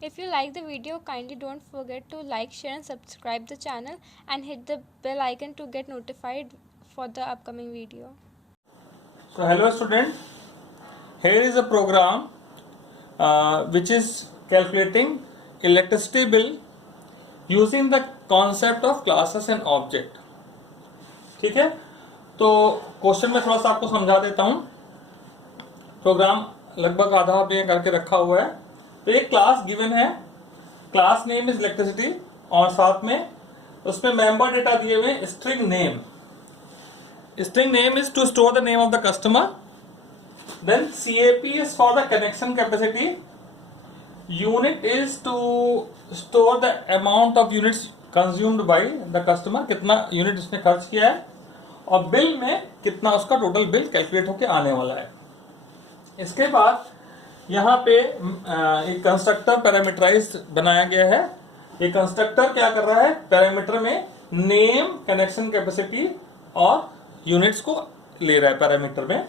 If you like the video, kindly don't forget to like, share and subscribe the channel and hit the bell icon to get notified for the upcoming video. So hello student, here is a program which is calculating electricity bill using the concept of classes and object. ठीक है, तो question में थोड़ा सा आपको समझा देता हूं. प्रोग्राम लगभग आधा आपने करके रखा हुआ है. तो एक क्लास गिवन है, क्लास नेम इज इलेक्ट्रिसिटी और साथ में उसमें मेंबर डेटा दिए हुए string name. String name is to store the name of the customer. Then CAP is for the connection capacity. Unit is to store the amount of units consumed by the customer, कितना unit उसने खर्च किया है, और bill में कितना उसका total bill calculate होके आने वाला है. इसके बाद यहाँ पे एक कंस्ट्रक्टर पैरामीटराइज बनाया गया है. ये कंस्ट्रक्टर क्या कर रहा है, पैरामीटर में नेम, कनेक्शन कैपेसिटी और यूनिट्स को ले रहा है पैरामीटर में,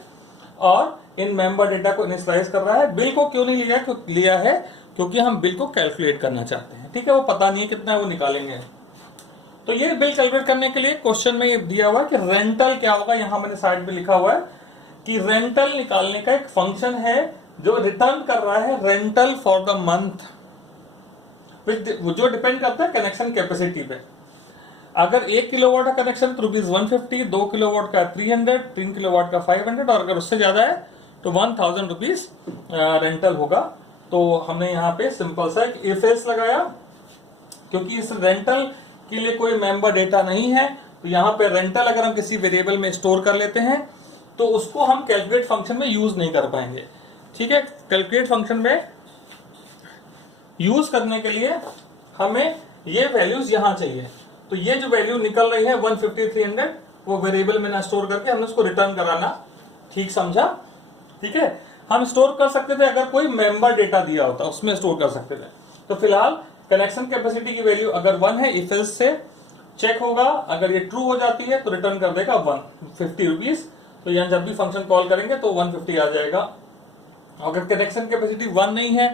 और इन मेंबर डेटा को इनिशियलाइज कर रहा है. बिल को क्यों नहीं लिया है, क्योंकि हम बिल को कैलकुलेट करना चाहते हैं. ठीक है, वो पता नहीं है कितना है, वो निकालेंगे. तो ये बिल कैलकुलेट करने के लिए क्वेश्चन में ये दिया हुआ है कि रेंटल क्या होगा. यहां मैंने साइड पे लिखा हुआ है कि रेंटल निकालने का एक फंक्शन है जो रिटर्न कर रहा है रेंटल फॉर द मंथ, जो डिपेंड करता है कनेक्शन कैपेसिटी पे. अगर 1 किलोवाट का कनेक्शन तो ₹150, 2 किलोवाट का 300, 3 किलोवाट का 500, और अगर उससे ज्यादा है तो ₹1000 रेंटल होगा. तो हमने यहाँ पे सिंपल सा एक इफ एल्स लगाया, क्योंकि इस रेंटल के लिए कोई मेंबर डेटा नहीं है. तो यहाँ पे रेंटल अगर हम किसी वेरिएबल में स्टोर कर लेते हैं तो उसको हम कैलकुलेट फंक्शन में यूज नहीं कर पाएंगे. ठीक है, कैलकुलेट फंक्शन में यूज करने के लिए हमें ये वैल्यूज यहां चाहिए. तो ये जो वैल्यू निकल रही है 150, 300, वो वेरिएबल में ना स्टोर करके हमने उसको रिटर्न कराना. ठीक समझा? ठीक है, हम स्टोर कर सकते थे अगर कोई मेंबर डेटा दिया होता उसमें स्टोर कर सकते थे. तो फिलहाल कनेक्शन कैपेसिटी की वैल्यू अगर 1 है, इफ एल्स से चेक होगा. अगर ये ट्रू हो जाती है तो रिटर्न कर देगा ₹150. तो यहां जब भी फंक्शन कॉल करेंगे तो 150 आ जाएगा. अगर कनेक्शन कैपेसिटी 1 नहीं है,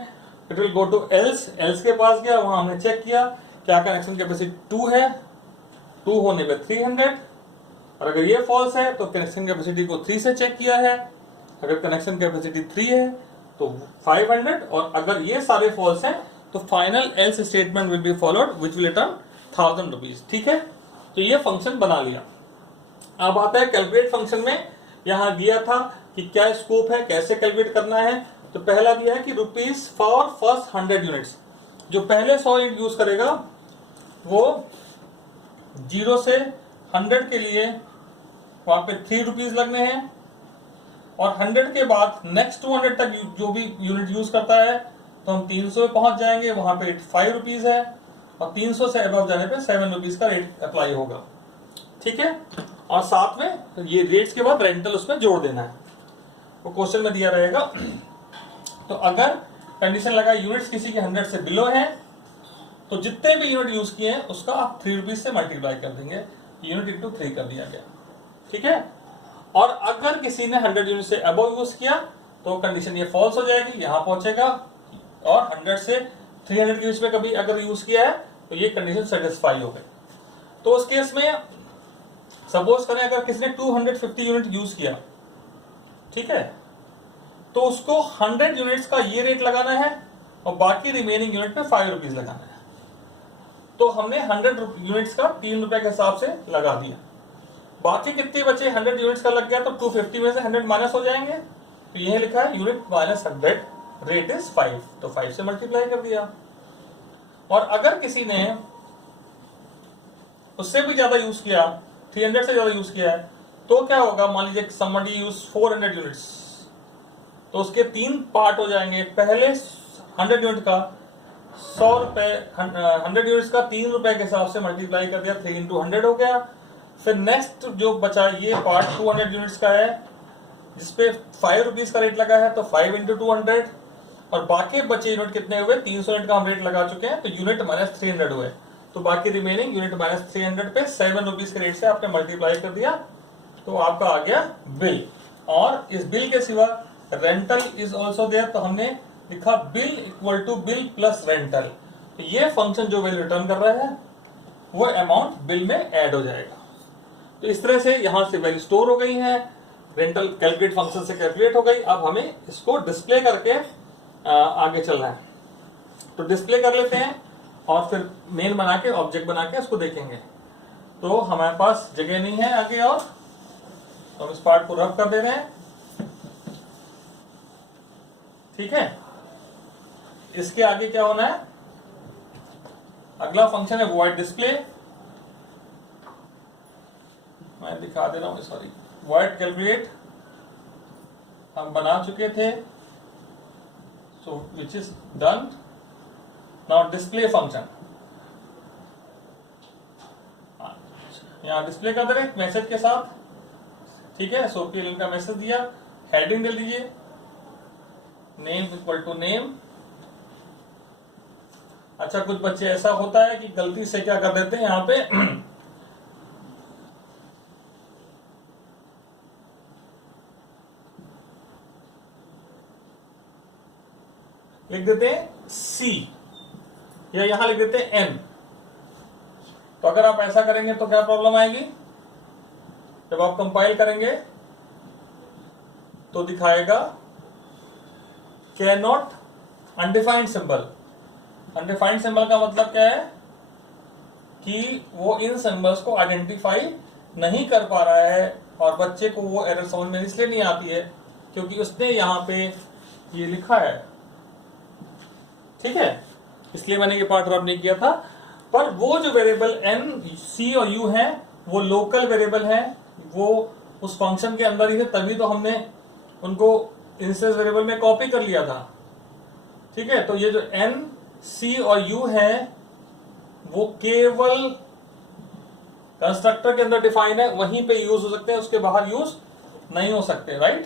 it will go to else. Else के पास गया, वहां हमने चेक किया क्या कनेक्शन कैपेसिटी 2 है, 2 होने पे 300. और अगर ये फॉल्स है तो कनेक्शन कैपेसिटी को 3 से चेक किया है. अगर कनेक्शन कैपेसिटी 3 है तो 500, और अगर ये सारे फॉल्स हैं तो final else statement will be followed which will return ₹1000. ठीक है, तो ये फंक्शन बना लिया. अब आता है कैलकुलेट फंक्शन में. यहां दिया था कि क्या स्कोप है, कैसे कैलकुलेट करना है. तो पहला दिया है कि रुपीज फॉर फर्स्ट 100 यूनिट्स. जो पहले 100 यूनिट यूज करेगा वो 0 से 100 के लिए वहां पे ₹3 लगने हैं, और 100 के बाद नेक्स्ट 200 तक जो भी यूनिट यूज करता है तो हम 300 पे पहुंच जाएंगे, वहां पे ₹5 है, और 300 से अबव जाने पे ₹7 का रेट अप्लाई होगा. ठीक है, और साथ में ये रेट्स के बाद रेंटल उसमें जोड़ देना है, वो क्वेश्चन में दिया रहेगा. तो अगर कंडीशन लगा यूनिट्स किसी के 100 से बिलो है तो जितने भी यूनिट यूज किए हैं उसका आप ₹3 से मल्टीप्लाई कर देंगे. यूनिट इंटू 3 कर दिया गया. ठीक है, और अगर किसी ने 100 यूनिट से अबव यूज किया तो कंडीशन ये फॉल्स हो जाएगी, यहां पहुंचेगा, और 100 से 300 के बीच में कभी अगर यूज किया है तो ये कंडीशन सेटिस्फाई हो गई. तो उस केस में सपोज करें अगर किसी ने 250 यूनिट यूज किया, ठीक है, तो उसको 100 यूनिट्स का ये रेट लगाना है और बाकी रिमेनिंग यूनिट में ₹5 लगाना है. तो हमने 100 यूनिट्स का ₹3 के हिसाब से लगा दिया. बाकी कितने बचे, 100 यूनिट्स का लग गया तो 250 में से 100 माइनस हो जाएंगे. तो यह लिखा है यूनिट माइनस 100, रेट इज 5. तो 5 से मल्टीप्लाई कर दिया. और अगर किसी ने उससे भी ज्यादा यूज किया, 300 से ज्यादा यूज किया है, तो क्या होगा. मान लीजिए somebody यूज 400 यूनिट्स, तो उसके 3 पार्ट हो जाएंगे. पहले 100 यूनिट का ₹100, 100 यूनिट्स का ₹3 के हिसाब से मल्टीप्लाई कर दिया, 3 इंटू 100 हो गया. फिर नेक्स्ट जो बचा ये पार्ट 200 यूनिट्स का है जिसपे ₹5 का रेट लगा है, तो 5 इंटू 200, और बाकी बचे यूनिट कितने हुए, 300 यूनिट का हम रेट लगा चुके हैं, तो यूनिट माइनस 300 हुए. तो बाकी रिमेनिंग यूनिट माइनस 300 पे ₹7 के रेट से आपने मल्टीप्लाई कर दिया, तो आपका आ गया बिल. और इस बिल के सिवा रेंटल इज ऑल्सो देयर, तो हमने लिखा bill equal to bill plus rental, ये फंक्शन जो वैल्यू रिटर्न कर रहा है वो अमाउंट बिल में ऐड हो जाएगा। तो इस तरह से यहां से वैल्यू स्टोर हो गई है, रेंटल कैलकुलेट फंक्शन से कैलकुलेट हो गई। अब हमें इसको डिस्प्ले करके आगे चलना है, तो डिस्प्ले कर लेते हैं और फिर मेन बना के ऑब्जेक्ट बना के उसको देखेंगे। तो हमारे पास जगह नहीं है आगे, और तो हम इस पार्ट को रब कर दे रहे हैं। ठीक है, इसके आगे क्या होना है, अगला फंक्शन है वॉइड डिस्प्ले। मैं दिखा दे रहा हूं, सॉरी, वॉइड कैलकुलेट हम बना चुके थे, so which is done. Now display function, यहां डिस्प्ले कर दे रहे मैसेज के साथ। ठीक है, सो पीएलएम का मैसेज दिया, हेडिंग दे लीजिए नेम इक्वल टू नेम। अच्छा, कुछ बच्चे ऐसा होता है कि गलती से क्या कर देते हैं, यहां पे लिख देते हैं सी, या यहां लिख देते हैं एन। तो अगर आप ऐसा करेंगे तो क्या प्रॉब्लम आएगी, जब आप कंपाइल करेंगे तो दिखाएगा can not undefined symbol. Undefined symbol का मतलब क्या है कि वो इन सिंबल्स को आइडेंटिफाई नहीं कर पा रहा है, और बच्चे को वो एरर समझ में इसलिए नहीं आती है क्योंकि उसने यहां पे ये लिखा है। ठीक है, इसलिए मैंने ये पार्ट रब नहीं किया था। पर वो जो वेरिएबल एन, सी और यू है वो लोकल वेरिएबल है, वो उस फंक्शन के अंदर ही है, तभी तो हमने उनको इंस्टेंस वेरिएबल में कॉपी कर लिया था। ठीक है, तो ये जो एन, सी और यू है वो केवल कंस्ट्रक्टर के अंदर डिफाइन है, वहीं पे यूज हो सकते हैं, उसके बाहर यूज नहीं हो सकते। राइट,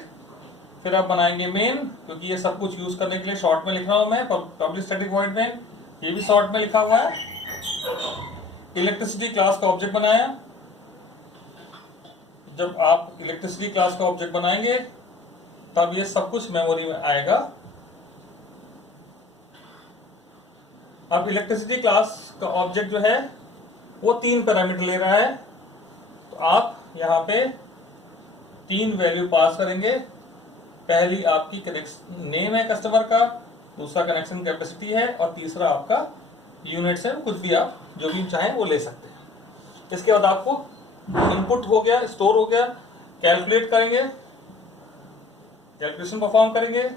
फिर आप बनाएंगे मेन, क्योंकि ये सब कुछ यूज करने के लिए शॉर्ट में लिख रहा हूं मैं, पब्लिक स्टैटिक वॉइड मेन, ये भी शॉर्ट में लिखा हुआ है। इलेक्ट्रिसिटी क्लास का ऑब्जेक्ट बनाया, जब आप इलेक्ट्रिसिटी क्लास का ऑब्जेक्ट बनाएंगे तब ये सब कुछ मेमोरी में आएगा। अब इलेक्ट्रिसिटी क्लास का ऑब्जेक्ट जो है वो 3 पैरामीटर ले रहा है, तो आप यहां पे 3 वैल्यू पास करेंगे। पहली आपकी कनेक्शन नेम है कस्टमर का, दूसरा कनेक्शन कैपेसिटी है, और तीसरा आपका यूनिट्स है। कुछ भी आप जो भी चाहें वो ले सकते हैं। इसके बाद आपको इनपुट हो गया, स्टोर हो गया, कैलकुलेट करेंगे, कैलकुलेशन परफॉर्म करेंगे,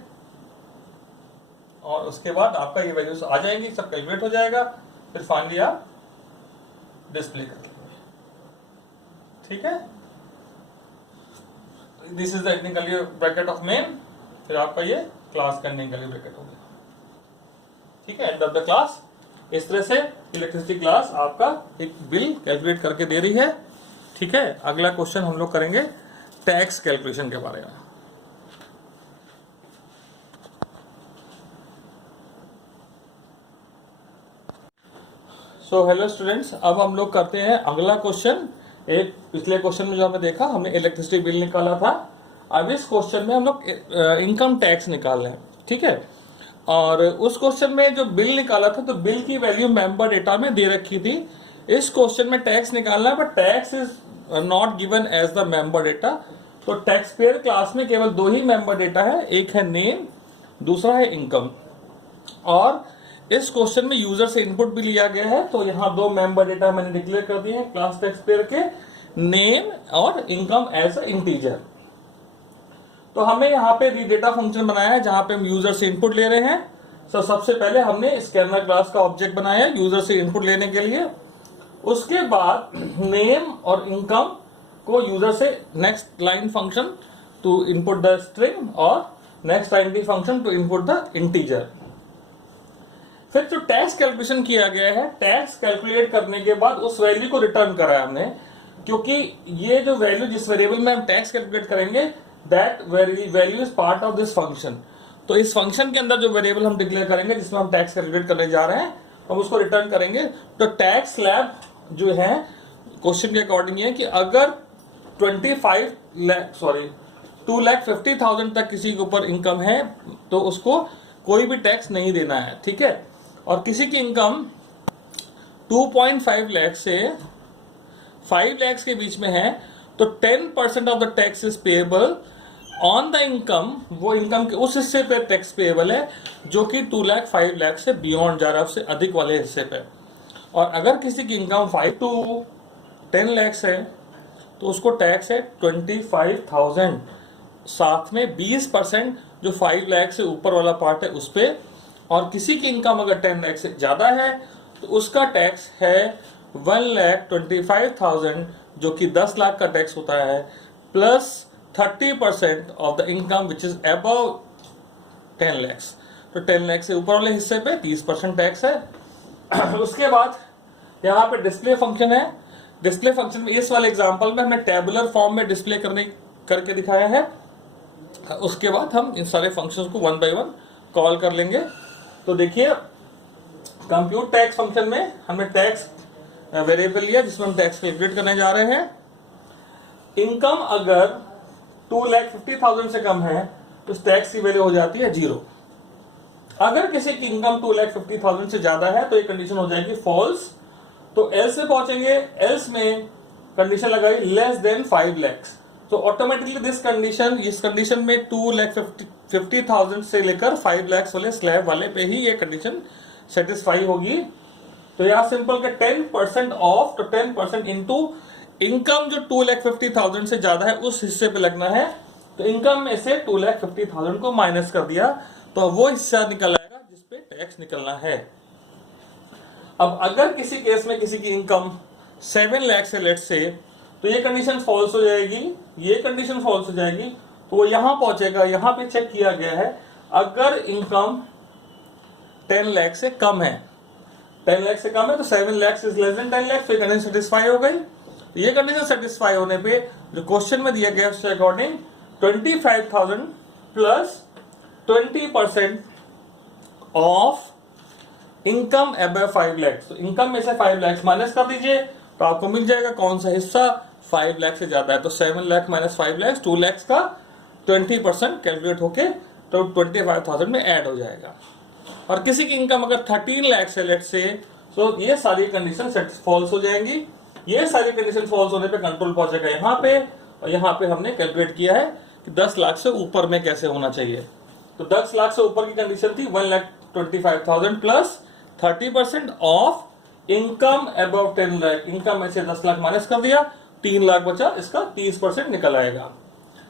और उसके बाद आपका ये वैल्यूज आ जाएंगी, सब कैलकुलेट हो जाएगा, फिर फाइनली आप डिस्प्ले कर देंगे। ठीक है, this is the ending curly bracket of main, फिर आपका ये क्लास का एंडिंग कर्ली ब्रैकेट हो गया। ठीक है, एंड ऑफ द क्लास। इस तरह से इलेक्ट्रिसिटी क्लास आपका एक बिल कैलकुलेट करके दे रही है। ठीक है, अगला क्वेश्चन हम लोग करेंगे टैक्स कैलकुलेशन के बारे में। सो हेलो स्टूडेंट्स, अब हम लोग करते हैं अगला क्वेश्चन। एक पिछले क्वेश्चन में जो हमने देखा, हमने इलेक्ट्रिसिटी बिल निकाला था। अब इस क्वेश्चन में हम लोग इनकम टैक्स निकाल रहे हैं। ठीक है, और उस क्वेश्चन में जो बिल निकाला था तो बिल की वैल्यू मेंबर डेटा में दे रखी थी। इस क्वेश्चन में टैक्स निकालना है, but tax is not given as the member data. तो टैक्स पेयर क्लास में केवल 2 ही मेंबर डेटा है, एक है नेम, दूसरा है इनकम। और इस क्वेश्चन में यूजर से इनपुट भी लिया गया है, तो यहाँ 2 मेंबर डेटा मैंने डिक्लेयर कर दिए हैं क्लास टैक्स पेयर के, नेम और इनकम एज अ इंटीजर। तो हमें यहाँ पे रीडेटा फंक्शन बनाया है जहां पे हम यूजर से इनपुट ले रहे हैं। तो सबसे पहले हमने स्कैनर क्लास का ऑब्जेक्ट बनाया है यूजर से इनपुट लेने के लिए। उसके बाद नेम और इनकम को यूजर से next line function to input the string और नेक्स्ट लाइन की function to input the integer. फिर जो टैक्स कैलकुलेशन किया गया है, टैक्स कैलकुलेट करने के बाद उस वैल्यू को रिटर्न करा है हमने, क्योंकि ये जो वैल्यू जिस वेरिएबल में हम टैक्स कैलकुलेट करेंगे that value is part of this function. तो इस फंक्शन के अंदर जो वेरिएबल हम डिक्लेयर करेंगे जिसमें हम टैक्स कैलकुलेट करने जा रहे हैं, हम उसको रिटर्न करेंगे। तो टैक्स स्लैब जो है क्वेश्चन के अकॉर्डिंग है कि अगर 2,50,000 तक किसी के ऊपर इनकम है तो उसको कोई भी टैक्स नहीं देना है, ठीक है। और किसी की इनकम 2.5 लाख से 5 लाख के बीच में है तो 10% of the tax is payable on the income, वो इनकम के उस हिस्से पे टैक्स पेएबल है जो कि 2 लाख 5 लाख से बियॉन्ड जा रहा है, उससे अधिक वाले हिस्से पे। और अगर किसी की इनकम 5 to 10 लाख है तो उसको टैक्स है 25,000, साथ में 20% जो 5 लाख से ऊपर वाला पार्ट है उस पे। और किसी की इनकम अगर 10 लाख से ज्यादा है तो उसका टैक्स है 1,25,000 जो कि 10 लाख का टैक्स होता है, plus 30% of the income which is above 10 lakh. तो 10 लाख से ऊपर वाले हिस्से पे 30% टैक्स है। उसके बाद यहाँ पे डिस्प्ले फंक्शन है। डिस्प्ले फंक्शन में इस वाले एग्जांपल में हमने टेबुलर फॉर्म में डिस्प्ले करके दिखाया है। उसके बाद हम इन सारे फंक्शंस को वन बाय वन कॉल कर लेंगे। तो देखिए, कंप्यूट टैक्स फंक्शन में हमने टैक्स वेरिएबल लिया जिसमें हम टैक्स कैलकुलेट करने जा रहे हैं। इनकम अगर 2,50,000 से कम है तो टैक्स की वैल्यू हो जाती है 0। अगर किसी की इनकम 2,50,000 से ज्यादा है तो ये कंडीशन हो जाएगी फॉल्स। तो एल्स में पहुंचेंगे, एल्स में कंडीशन लगाई लेस देन 5 लाख। तो ऑटोमेटिकली दिस कंडीशन, इस कंडीशन में 2,50,000 से लेकर 5 लाख वाले स्लैब वाले पे ही ये कंडीशन सेटिस्फाई होगी। तो यहां सिंपल के 10% ऑफ, तो 10% इंटू इनकम जो 2,50,000 से ज्यादा है उस हिस्से पे लगना है। तो इनकम में से 2,50,000 को माइनस कर दिया तो वो हिस्सा निकल आएगा जिसपे टैक्स निकलना है। अब अगर किसी केस में किसी की इनकम 7 लाख से लेट से, तो ये कंडीशन फॉल्स हो जाएगी, ये कंडीशन फॉल्स हो जाएगी। तो वो यहां पहुंचेगा, यहां पे चेक किया गया है अगर इनकम 10 लाख से कम है, 10 लाख से कम है तो 7 lakh is less than 10 lakh, फिर कंडीशन सेटिस्फाई हो गई। तो ये कंडीशन सेटिस्फाई होने पे जो क्वेश्चन में दिया गया उसके according 25,000 plus 20% of income above 5 lakh. तो इनकम में से 5 लाख माइनस कर दीजिए तो आपको मिल जाएगा कौन सा हिस्सा 5 लाख से ज्यादा है। तो 7 लाख माइनस 5 लाख, 2 लाख का 20% कैलकुलेट होके तो 25,000 में ऐड हो जाएगा। और किसी की इनकम अगर 13 लाख से लेट से, तो ये सारी कंडीशन फॉल्स हो जाएंगी। ये सारी कंडीशन फॉल्स होने पे कंट्रोल पहुंचेगा यहाँ पे, और यहाँ पे हमने कैलकुलेट किया है कि 10 लाख से ऊपर में कैसे होना चाहिए। तो 10 लाख से ऊपर की कंडीशन थी 1,25,000 plus 30% of income above 10 lakh. Income में से 10 लाख माइनस कर दिया, 3 लाख बचा, इसका 30% निकल आएगा।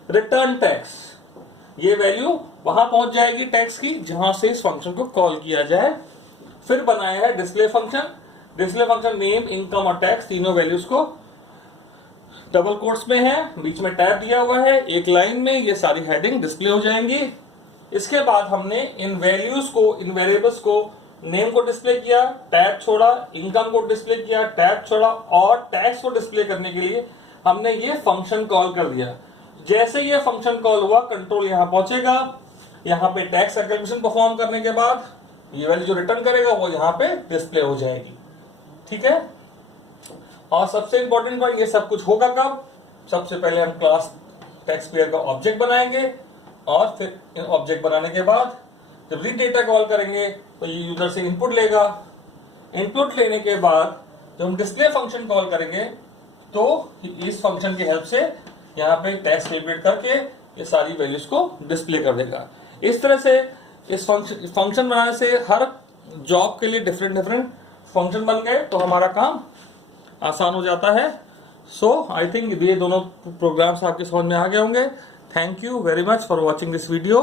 रिटर्न टैक्स, ये वैल्यू वहां पहुंच जाएगी टैक्स की जहां से इस फंक्शन को कॉल किया जाए। फिर बनाया है display function. Display function name, income और टैक्स तीनों वैल्यूज को डबल कोट्स में है, बीच में टैब दिया हुआ है, एक लाइन में ये सारी हेडिंग डिस्प्ले हो जाएंगी। इसके बाद हमने इन वैल्यूज को, इन वेरिएबल्स को, नेम को डिस्प्ले किया, टैब छोड़ा, इनकम को डिस्प्ले किया, टैब छोड़ा, और टैक्स को डिस्प्ले करने के लिए हमने ये फंक्शन कॉल कर दिया। जैसे ये फंक्शन कॉल हुआ कंट्रोल यहां पहुंचेगा, यहां पे टैक्स कैलकुलेशन परफॉर्म करने के बाद ये वैल्यू जो रिटर्न करेगा वो यहां पे डिस्प्ले हो जाएगी। ठीक है। और सबसे इंपॉर्टेंट पॉइंट, ये सब कुछ होगा कब? सबसे पहले हम क्लास टैक्स पेयर का ऑब्जेक्ट बनाएंगे, और फिर इन ऑब्जेक्ट बनाने के बाद जब रीड डेटा कॉल करेंगे तो ये यूजर से इनपुट लेगा। इनपुट लेने के बाद जब हम डिस्प्ले फंक्शन कॉल करेंगे तो इस फंक्शन की हेल्प से यहाँ पे टैक्स कैलकुलेट करके ये सारी वैल्यूज को डिस्प्ले कर देगा। इस तरह से इस फंक्शन बनाने से हर जॉब के लिए डिफरेंट फंक्शन बन गए तो हमारा काम आसान हो जाता है। सो आई थिंक ये दोनों प्रोग्राम्स आपके समझ में आ गए होंगे। Thank you very much for watching this video.